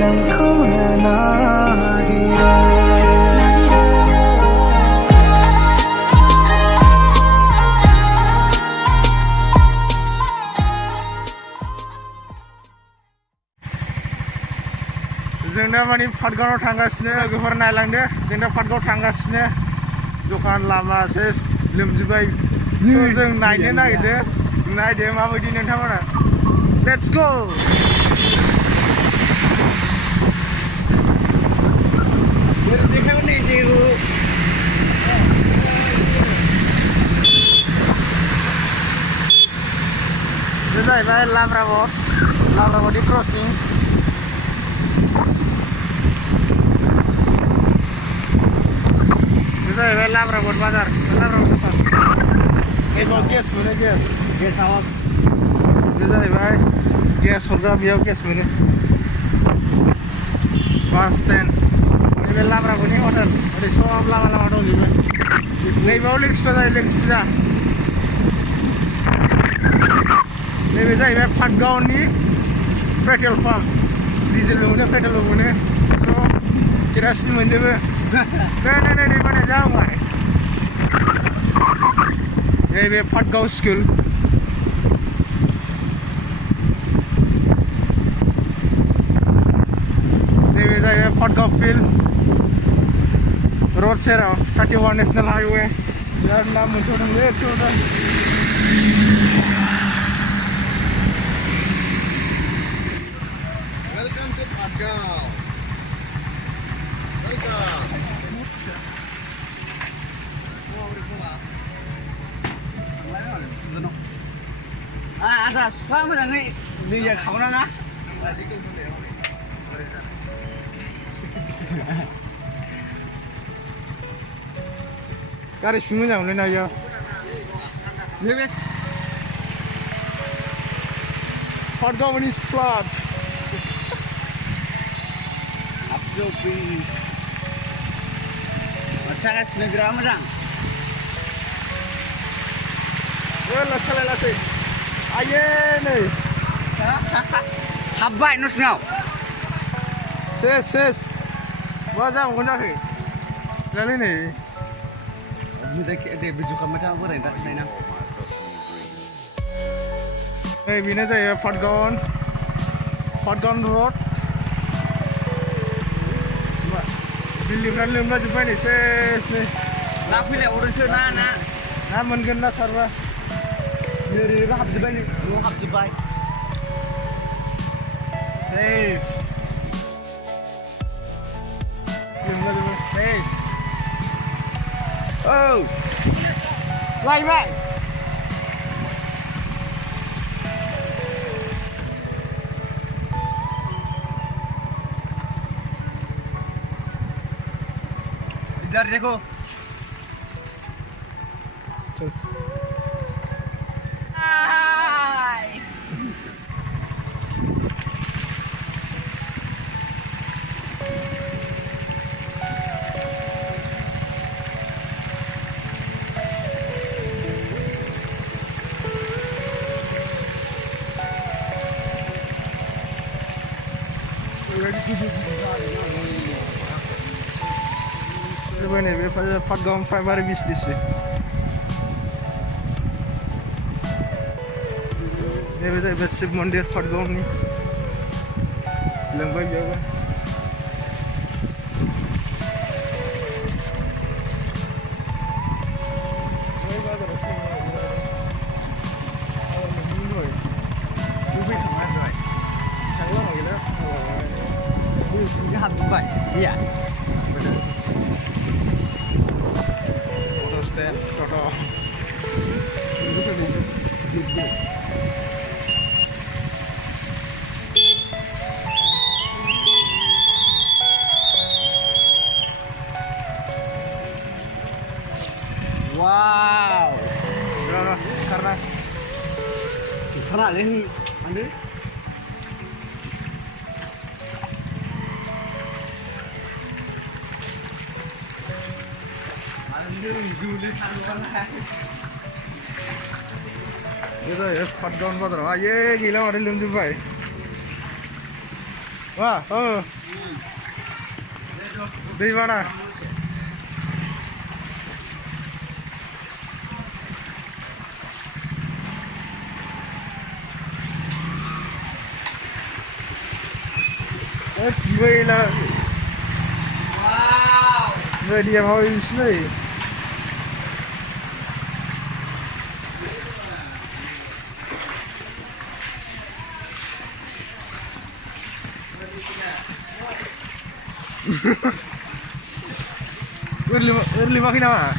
नोंखौनो नागिरो जों दा माने पातगावआव थांगासिनो लोगोफोर नायलांदो जों दा पातगावआव थांगासिनो दखान लामा सेस लोमजोबबाय जों नायनो नागिरदो नायदो माबायदि नोंथांमोना लेट्स गो बे जाहैबाय लाब्राबदी क्रसिं बे जाहैबाय लाब्राबद बाजार लाब्राबद दखान एबाव गेस मोनो गेस बे जाहैबाय गेस हरग्रा बेयाव गेस मोनो बास स्टेन्ड नैबे लाब्राबदनि हटेल ओरै सब लामा लामा दंजोबो नैबेयाव लेक्स फुजा जायो लेक्स फुजा नैबे जाहैबाय पातगावनि पेट्रल पाम्प डिजेलबो मोनो पेट्रलबो मोनो केरासिन मोनजोबो नै बानाय जाबाय नैबे पातगाव स्कुल नैबे जाहैबाय पातगाव फिल्ड रड सेराव 31 नेशनेल हाइवे बिराद नाम मोनसौदोंलै एखेयावनो Welcome to Patgaon. Ada suka mana ni dia kau na? गारि सुनो मोजां मोनलै ना इयाव Ni पातगावनि फ्लाट Abdul please. Macam ni negara macam. लासै आये नै Habai nus ngau. सेस मा जाबावगोन जाखो दालाय नै Muzak ada baju kamu dah berai tak naik nang. नै बेनो जाहैबाय पातगाव रड बिल्डिंफ्रानो लोमलाजोब्बाय नै सेस नै Na pilih orang tu na. ना मोनगोन ना सारबा Ni hab Dubai ni, hab Dubai. सेस लोमलाजोब्बाय सेस Oh, लायबाय इधर देखो. जाबाय नै बे पातगाव प्राइमारि बिसदिसो नैबे जाहैबाय शिब मन्दिर पातगावनि लोमबाय बेयावबो Ni hab Dubai. Iya. Auto stand, Toto. Wow. Karena Sana ni anda. Itu ya Patgaon Badraw. Aye gila ada lem juga. Wah, di mana? Gila. Wow. Dia mau sini. Lima kenapa?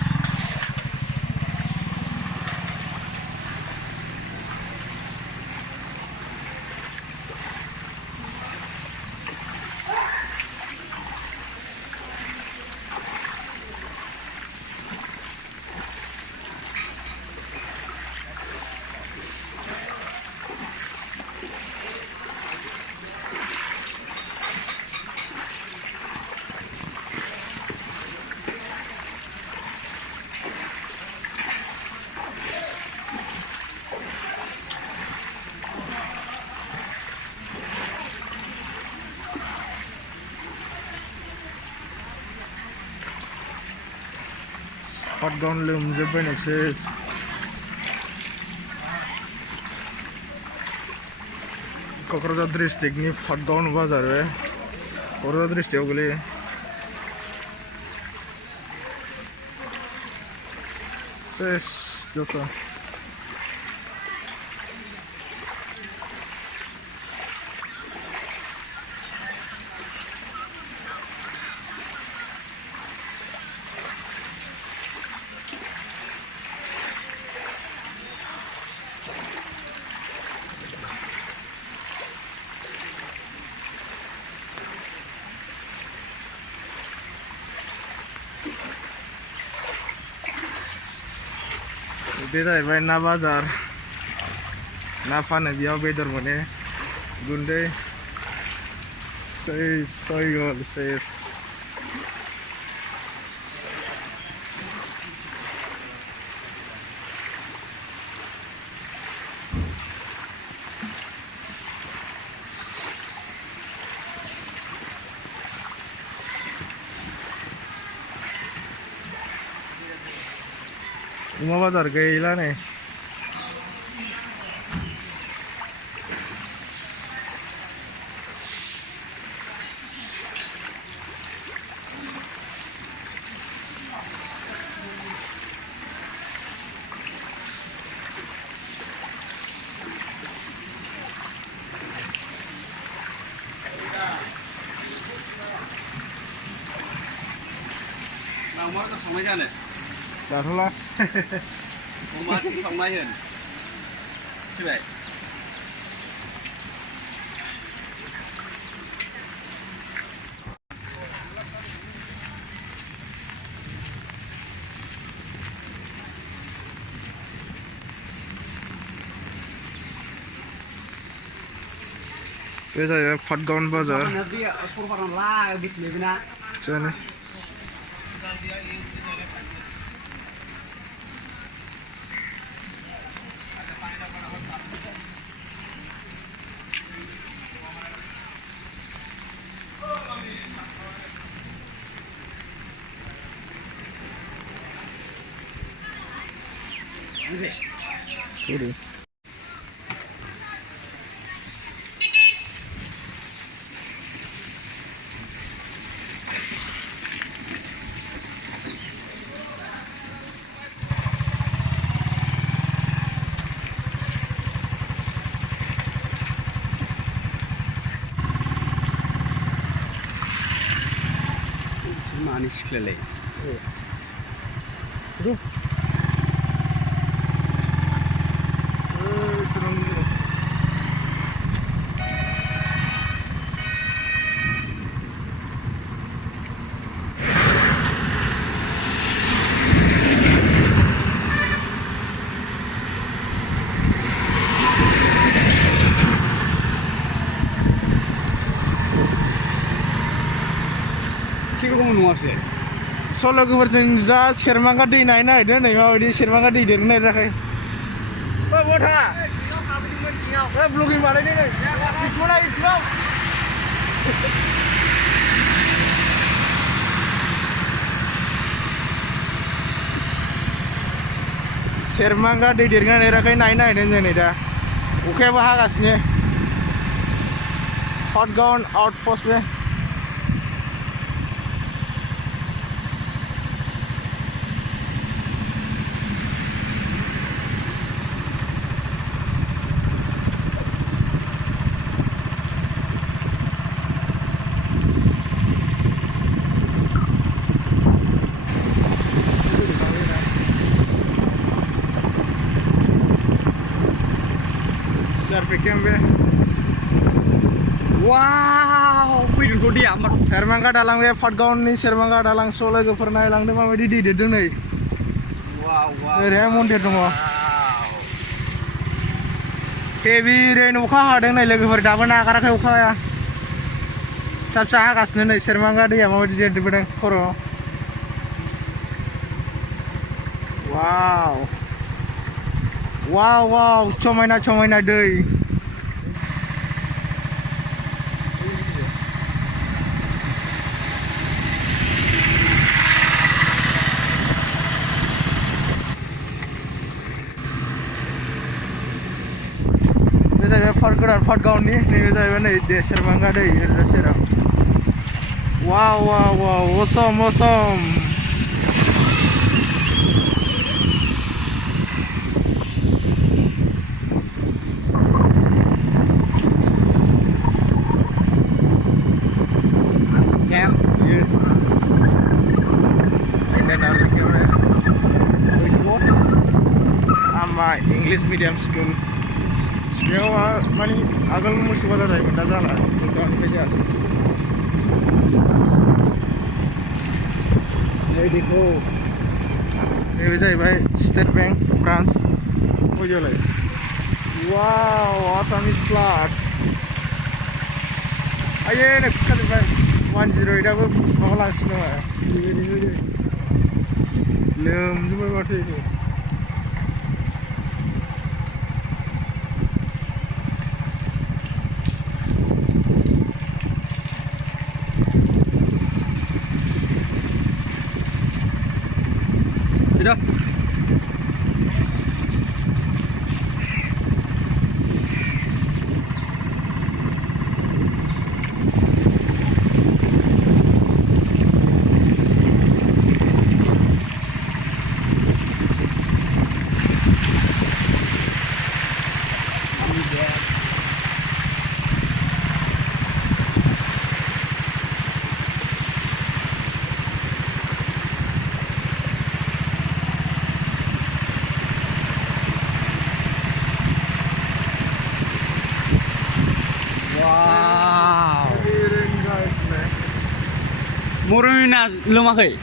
Hotgun लोमजोब्बाय नोंसोर क'क्राझार डिस्ट्रिक्टनि हटगाउन बाजार बे क'क्राझार डिस्ट्रिक्टआव गोलैयो cess दखान बे जाहैबाय ना बाजार ना फानो बेयाव बेदर मोनो गुन्दै सेस फैगल सेस अमा बाजार गैला नै अमाखौ संनाय जानो जाथ'ला अमासो संनाय होन मिथिबाय बे जाहैबाय हटगाउन बाजार जानो Sorry. Manis kelele. Aduh. Serem gitu. सल' गोबोरजों जा सेरमांगा दै नायनो नागिरदों नै माबायदि सेरमांगा दै देरनो नागिराखै बथा ब्लगिं बानायदों नै सेरमांगा दै देरगोना देराखै नायनो नागिरदों जों नै दा अखायाबो हागासिनो हटगाउन आउटपोस्ट बे Sarpikem be. Wow, wih itu dia amat. Sermangga dalang be Fatgaon ni Sermangga dalang Solo ke pernah hilang deh mama di dong nih. Wow, wow. Dari mondir dong. Heavy rain uka hadeng nih lagi berdaba nak arah ke uka ya. Sab sah kasih nih Sermangga dia mama di bedeng koro. Wow. Wow, wow, comaina deh. Beda Fatgaon nih beda nih di Sermangga deh, ada serang. Wow, wow, wow, awesome. English medium school. Dia mani agal musuh pada saya minta jalan. Kita ni kerja sih. Jadi ko. Ini bisa by State Bank branch. Oh jalan. Wow, awesome is flat. Aye nak kali by 10 ida ko mau langsung ya. Lem cuma waktu itu. Tidak. Wow. Muruna lumakai.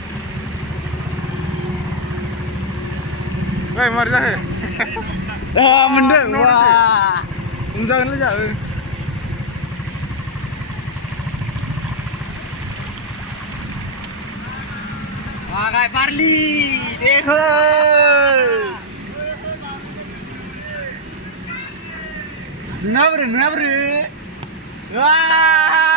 Mari dah. Ah, mendek. Wah. Jangan aja. Wah, kayak Parli. Dekho. Nabru. Wah.